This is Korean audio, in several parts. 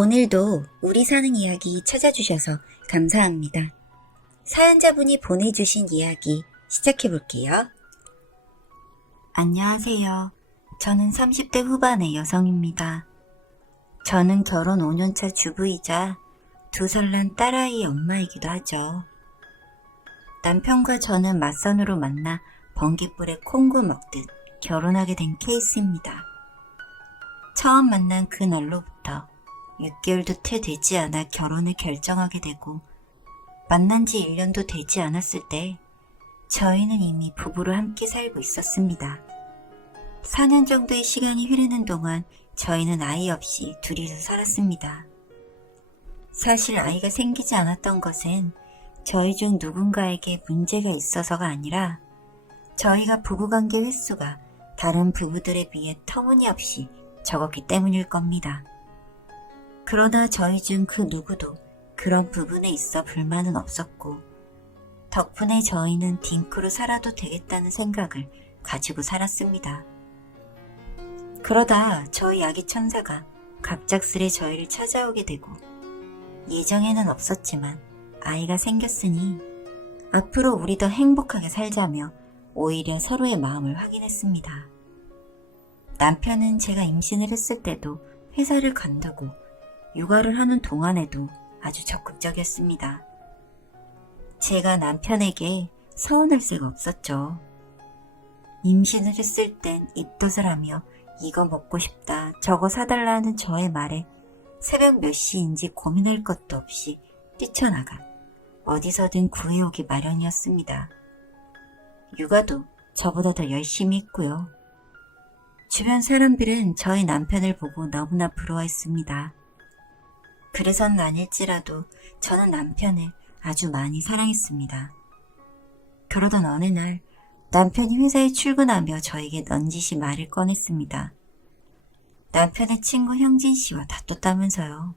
오늘도 우리 사는 이야기 찾아주셔서 감사합니다. 사연자분이 보내주신 이야기 시작해볼게요. 안녕하세요. 저는 30대 후반의 여성입니다. 저는 결혼 5년차 주부이자 2살 난 딸아이의 엄마이기도 하죠. 남편과 저는 맞선으로 만나 번갯불에 콩고 먹듯 결혼하게 된 케이스입니다. 처음 만난 그날로부터 6개월도 채 되지 않아 결혼을 결정하게 되고 만난 지 1년도 되지 않았을 때 저희는 이미 부부로 함께 살고 있었습니다. 4년 정도의 시간이 흐르는 동안 저희는 아이 없이 둘이서 살았습니다. 사실 아이가 생기지 않았던 것은 저희 중 누군가에게 문제가 있어서가 아니라 저희가 부부관계 횟수가 다른 부부들에 비해 터무니없이 적었기 때문일 겁니다. 그러나 저희 중 그 누구도 그런 부분에 있어 불만은 없었고 덕분에 저희는 딩크로 살아도 되겠다는 생각을 가지고 살았습니다. 그러다 저희 아기 천사가 갑작스레 저희를 찾아오게 되고 예정에는 없었지만 아이가 생겼으니 앞으로 우리 더 행복하게 살자며 오히려 서로의 마음을 확인했습니다. 남편은 제가 임신을 했을 때도 회사를 간다고 육아를 하는 동안에도 아주 적극적이었습니다. 제가 남편에게 서운할 새가 없었죠. 임신을 했을 땐 입덧을 하며 이거 먹고 싶다 저거 사달라 하는 저의 말에 새벽 몇 시인지 고민할 것도 없이 뛰쳐나가 어디서든 구해오기 마련이었습니다. 육아도 저보다 더 열심히 했고요. 주변 사람들은 저희 남편을 보고 너무나 부러워했습니다. 그래서는 아닐지라도 저는 남편을 아주 많이 사랑했습니다. 그러던 어느 날 남편이 회사에 출근하며 저에게 넌지시 말을 꺼냈습니다. 남편의 친구 형진 씨와 다퉜다면서요.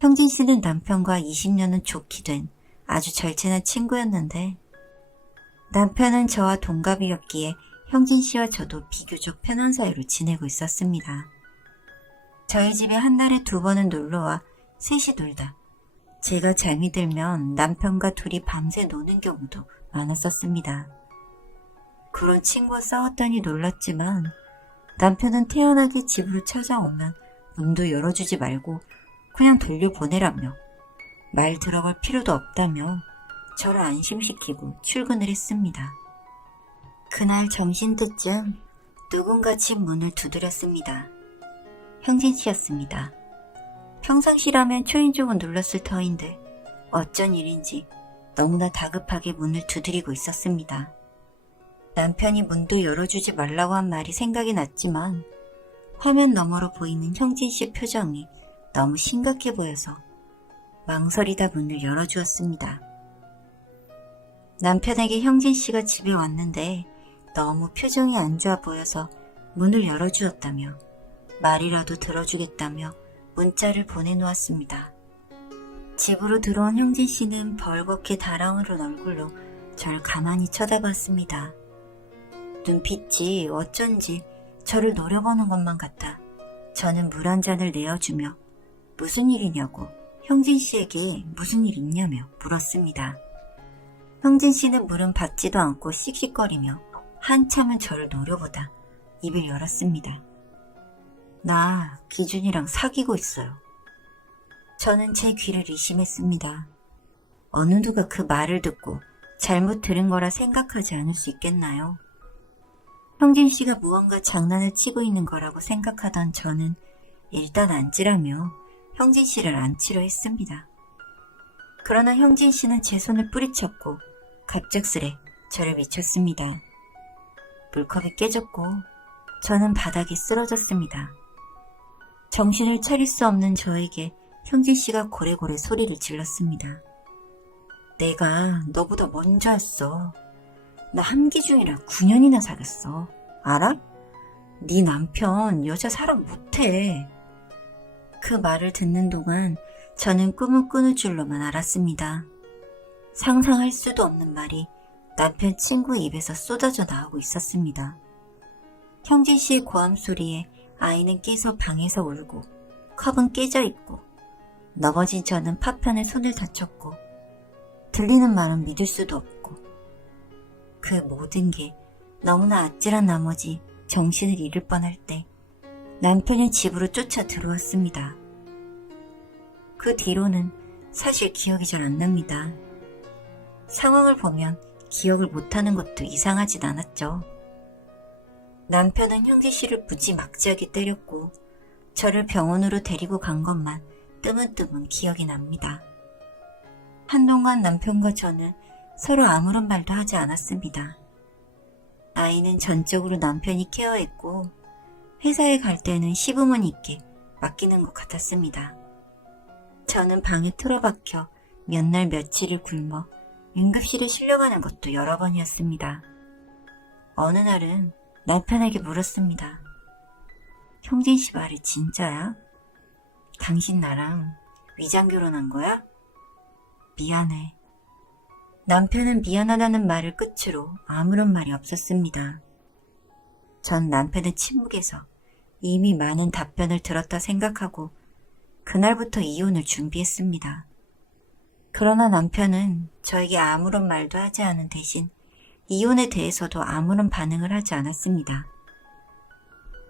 형진 씨는 남편과 20년은 좋게 된 아주 절친한 친구였는데 남편은 저와 동갑이었기에 형진 씨와 저도 비교적 편한 사이로 지내고 있었습니다. 저희 집에 한 달에 2번은 놀러와 셋이 놀다 제가 잠이 들면 남편과 둘이 밤새 노는 경우도 많았었습니다. 그런 친구와 싸웠더니 놀랐지만 남편은 태연하게 집으로 찾아오면 문도 열어주지 말고 그냥 돌려보내라며 말 들어갈 필요도 없다며 저를 안심시키고 출근을 했습니다. 그날 점심때쯤 누군가 집 문을 두드렸습니다. 형진 씨였습니다. 평상시라면 초인종을 눌렀을 터인데 어쩐 일인지 너무나 다급하게 문을 두드리고 있었습니다. 남편이 문도 열어주지 말라고 한 말이 생각이 났지만 화면 너머로 보이는 형진 씨 표정이 너무 심각해 보여서 망설이다 문을 열어주었습니다. 남편에게 형진 씨가 집에 왔는데 너무 표정이 안 좋아 보여서 문을 열어주었다며 말이라도 들어주겠다며 문자를 보내놓았습니다. 집으로 들어온 형진 씨는 벌겋게 달아오른 얼굴로 절 가만히 쳐다봤습니다. 눈빛이 어쩐지 저를 노려보는 것만 같아 저는 물 한 잔을 내어주며 무슨 일이냐고 형진 씨에게 무슨 일 있냐며 물었습니다. 형진 씨는 물은 받지도 않고 씩씩거리며 한참은 저를 노려보다 입을 열었습니다. 나 기준이랑 사귀고 있어요. 저는 제 귀를 의심했습니다. 어느 누가 그 말을 듣고 잘못 들은 거라 생각하지 않을 수 있겠나요? 형진 씨가 무언가 장난을 치고 있는 거라고 생각하던 저는 일단 앉으라며 형진 씨를 앉히려 했습니다. 그러나 형진 씨는 제 손을 뿌리쳤고 갑작스레 저를 미쳤습니다. 물컵이 깨졌고 저는 바닥에 쓰러졌습니다. 정신을 차릴 수 없는 저에게 형진 씨가 고래고래 소리를 질렀습니다. 내가 너보다 먼저 했어. 나 함기중이랑 9년이나 사귀었어. 알아? 네 남편 여자 사랑 못해. 그 말을 듣는 동안 저는 꿈을 꾸는 줄로만 알았습니다. 상상할 수도 없는 말이 남편 친구 입에서 쏟아져 나오고 있었습니다. 형진 씨의 고함 소리에 아이는 깨서 방에서 울고 컵은 깨져 있고 넘어진 저는 파편에 손을 다쳤고 들리는 말은 믿을 수도 없고 그 모든 게 너무나 아찔한 나머지 정신을 잃을 뻔할 때 남편이 집으로 쫓아 들어왔습니다. 그 뒤로는 사실 기억이 잘 안 납니다. 상황을 보면 기억을 못하는 것도 이상하진 않았죠. 남편은 형제 씨를 무지막지하게 때렸고 저를 병원으로 데리고 간 것만 뜨문뜨문 기억이 납니다. 한동안 남편과 저는 서로 아무런 말도 하지 않았습니다. 아이는 전적으로 남편이 케어했고 회사에 갈 때는 시부모님께 맡기는 것 같았습니다. 저는 방에 틀어박혀 몇 날 며칠을 굶어 응급실에 실려가는 것도 여러 번이었습니다. 어느 날은 남편에게 물었습니다. 형진 씨 말이 진짜야? 당신 나랑 위장 결혼한 거야? 미안해. 남편은 미안하다는 말을 끝으로 아무런 말이 없었습니다. 전 남편의 침묵에서 이미 많은 답변을 들었다 생각하고 그날부터 이혼을 준비했습니다. 그러나 남편은 저에게 아무런 말도 하지 않은 대신 이혼에 대해서도 아무런 반응을 하지 않았습니다.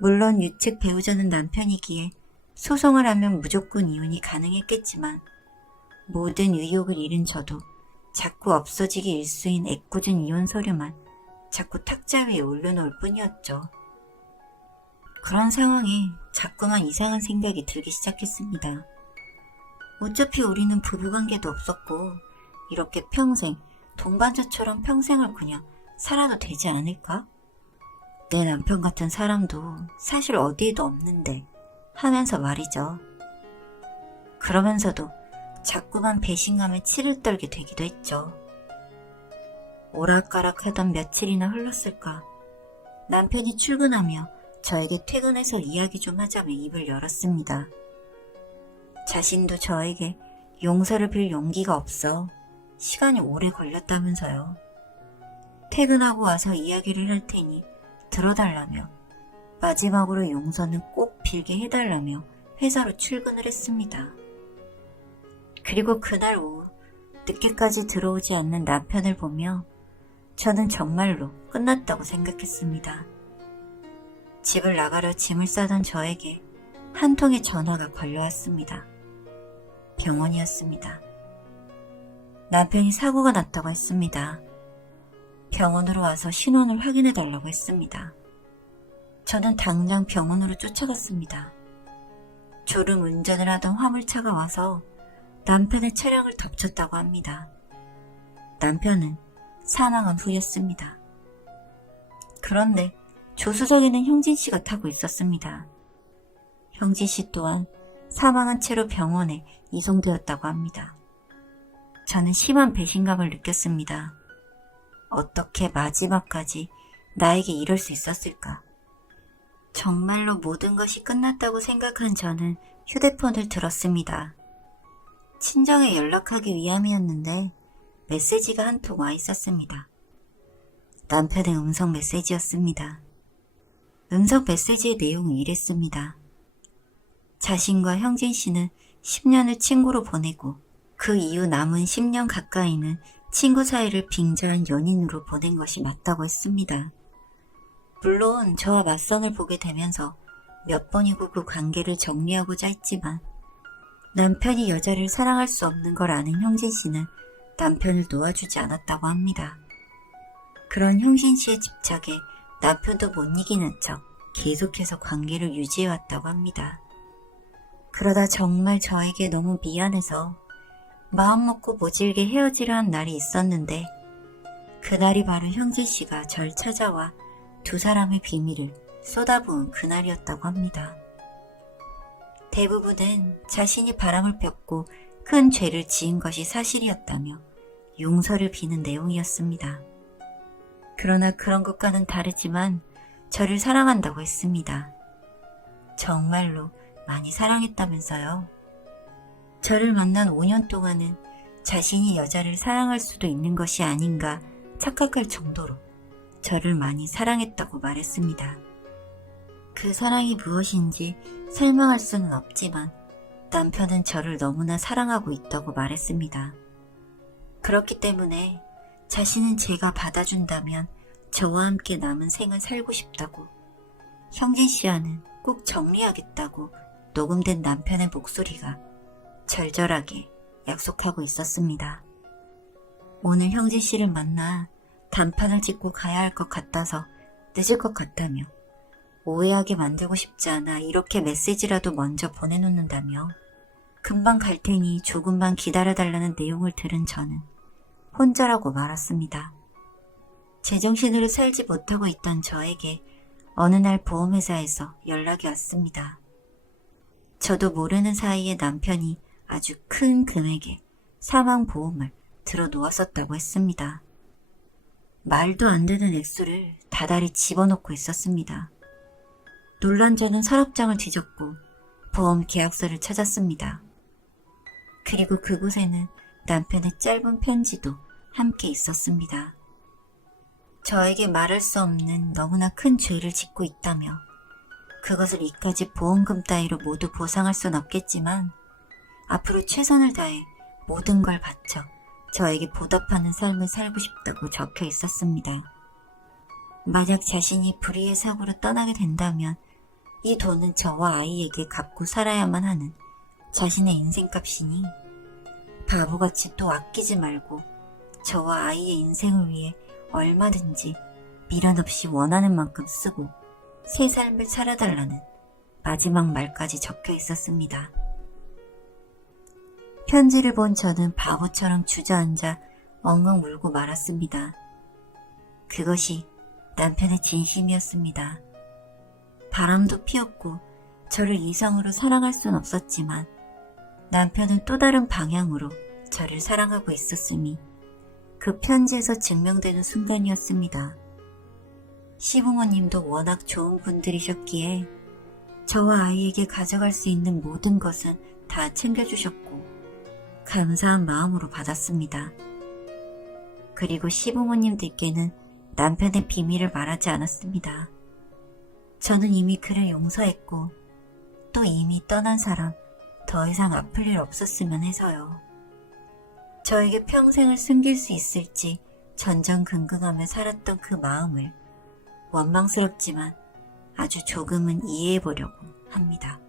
물론 유책 배우자는 남편이기에 소송을 하면 무조건 이혼이 가능했겠지만 모든 의욕을 잃은 저도 자꾸 없어지기 일쑤인 애꿎은 이혼 서류만 자꾸 탁자 위에 올려놓을 뿐이었죠. 그런 상황에 자꾸만 이상한 생각이 들기 시작했습니다. 어차피 우리는 부부관계도 없었고 이렇게 평생 동반자처럼 평생을 그냥 살아도 되지 않을까? 내 남편 같은 사람도 사실 어디에도 없는데 하면서 말이죠. 그러면서도 자꾸만 배신감에 치를 떨게 되기도 했죠. 오락가락하던 며칠이나 흘렀을까 남편이 출근하며 저에게 퇴근해서 이야기 좀 하자며 입을 열었습니다. 자신도 저에게 용서를 빌 용기가 없어 시간이 오래 걸렸다면서요. 퇴근하고 와서 이야기를 할 테니 들어달라며 마지막으로 용서는 꼭 빌게 해달라며 회사로 출근을 했습니다. 그리고 그날 오후 늦게까지 들어오지 않는 남편을 보며 저는 정말로 끝났다고 생각했습니다. 집을 나가려 짐을 싸던 저에게 한 통의 전화가 걸려왔습니다. 병원이었습니다. 남편이 사고가 났다고 했습니다. 병원으로 와서 신원을 확인해달라고 했습니다. 저는 당장 병원으로 쫓아갔습니다. 졸음 운전을 하던 화물차가 와서 남편의 차량을 덮쳤다고 합니다. 남편은 사망한 후였습니다. 그런데 조수석에는 형진 씨가 타고 있었습니다. 형진 씨 또한 사망한 채로 병원에 이송되었다고 합니다. 저는 심한 배신감을 느꼈습니다. 어떻게 마지막까지 나에게 이럴 수 있었을까? 정말로 모든 것이 끝났다고 생각한 저는 휴대폰을 들었습니다. 친정에 연락하기 위함이었는데 메시지가 한 통 와 있었습니다. 남편의 음성 메시지였습니다. 음성 메시지의 내용은 이랬습니다. 자신과 형진 씨는 10년을 친구로 보내고 그 이후 남은 10년 가까이는 친구 사이를 빙자한 연인으로 보낸 것이 맞다고 했습니다. 물론 저와 맞선을 보게 되면서 몇 번이고 그 관계를 정리하고자 했지만 남편이 여자를 사랑할 수 없는 걸 아는 형진 씨는 남편을 놓아주지 않았다고 합니다. 그런 형진 씨의 집착에 남편도 못 이기는 척 계속해서 관계를 유지해왔다고 합니다. 그러다 정말 저에게 너무 미안해서 마음먹고 모질게 헤어지려 한 날이 있었는데 그날이 바로 형진 씨가 절 찾아와 두 사람의 비밀을 쏟아부은 그날이었다고 합니다. 대부분은 자신이 바람을 폈고 큰 죄를 지은 것이 사실이었다며 용서를 비는 내용이었습니다. 그러나 그런 것과는 다르지만 저를 사랑한다고 했습니다. 정말로 많이 사랑했다면서요. 저를 만난 5년 동안은 자신이 여자를 사랑할 수도 있는 것이 아닌가 착각할 정도로 저를 많이 사랑했다고 말했습니다. 그 사랑이 무엇인지 설명할 수는 없지만 남편은 저를 너무나 사랑하고 있다고 말했습니다. 그렇기 때문에 자신은 제가 받아준다면 저와 함께 남은 생을 살고 싶다고, 형진 씨와는 꼭 정리하겠다고 녹음된 남편의 목소리가 절절하게 약속하고 있었습니다. 오늘 형진 씨를 만나 단판을 짓고 가야 할 것 같아서 늦을 것 같다며, 오해하게 만들고 싶지 않아 이렇게 메시지라도 먼저 보내놓는다며 금방 갈 테니 조금만 기다려달라는 내용을 들은 저는 혼자라고 말았습니다. 제정신으로 살지 못하고 있던 저에게 어느 날 보험회사에서 연락이 왔습니다. 저도 모르는 사이에 남편이 아주 큰 금액의 사망보험을 들어놓았었다고 했습니다. 말도 안 되는 액수를 다달이 집어넣고 있었습니다. 놀란 저는 서랍장을 뒤졌고 보험 계약서를 찾았습니다. 그리고 그곳에는 남편의 짧은 편지도 함께 있었습니다. 저에게 말할 수 없는 너무나 큰 죄를 짓고 있다며, 그것을 이까지 보험금 따위로 모두 보상할 순 없겠지만 앞으로 최선을 다해 모든 걸 바쳐 저에게 보답하는 삶을 살고 싶다고 적혀 있었습니다. 만약 자신이 불의의 사고로 떠나게 된다면 이 돈은 저와 아이에게 갚고 살아야만 하는 자신의 인생값이니 바보같이 또 아끼지 말고 저와 아이의 인생을 위해 얼마든지 미련 없이 원하는 만큼 쓰고 새 삶을 살아달라는 마지막 말까지 적혀 있었습니다. 편지를 본 저는 바보처럼 주저앉아 엉엉 울고 말았습니다. 그것이 남편의 진심이었습니다. 바람도 피웠고 저를 이성으로 사랑할 순 없었지만 남편은 또 다른 방향으로 저를 사랑하고 있었음이 그 편지에서 증명되는 순간이었습니다. 시부모님도 워낙 좋은 분들이셨기에 저와 아이에게 가져갈 수 있는 모든 것은 다 챙겨주셨고 감사한 마음으로 받았습니다. 그리고 시부모님들께는 남편의 비밀을 말하지 않았습니다. 저는 이미 그를 용서했고 또 이미 떠난 사람 더 이상 아플 일 없었으면 해서요. 저에게 평생을 숨길 수 있을지 전전긍긍하며 살았던 그 마음을 원망스럽지만 아주 조금은 이해해보려고 합니다.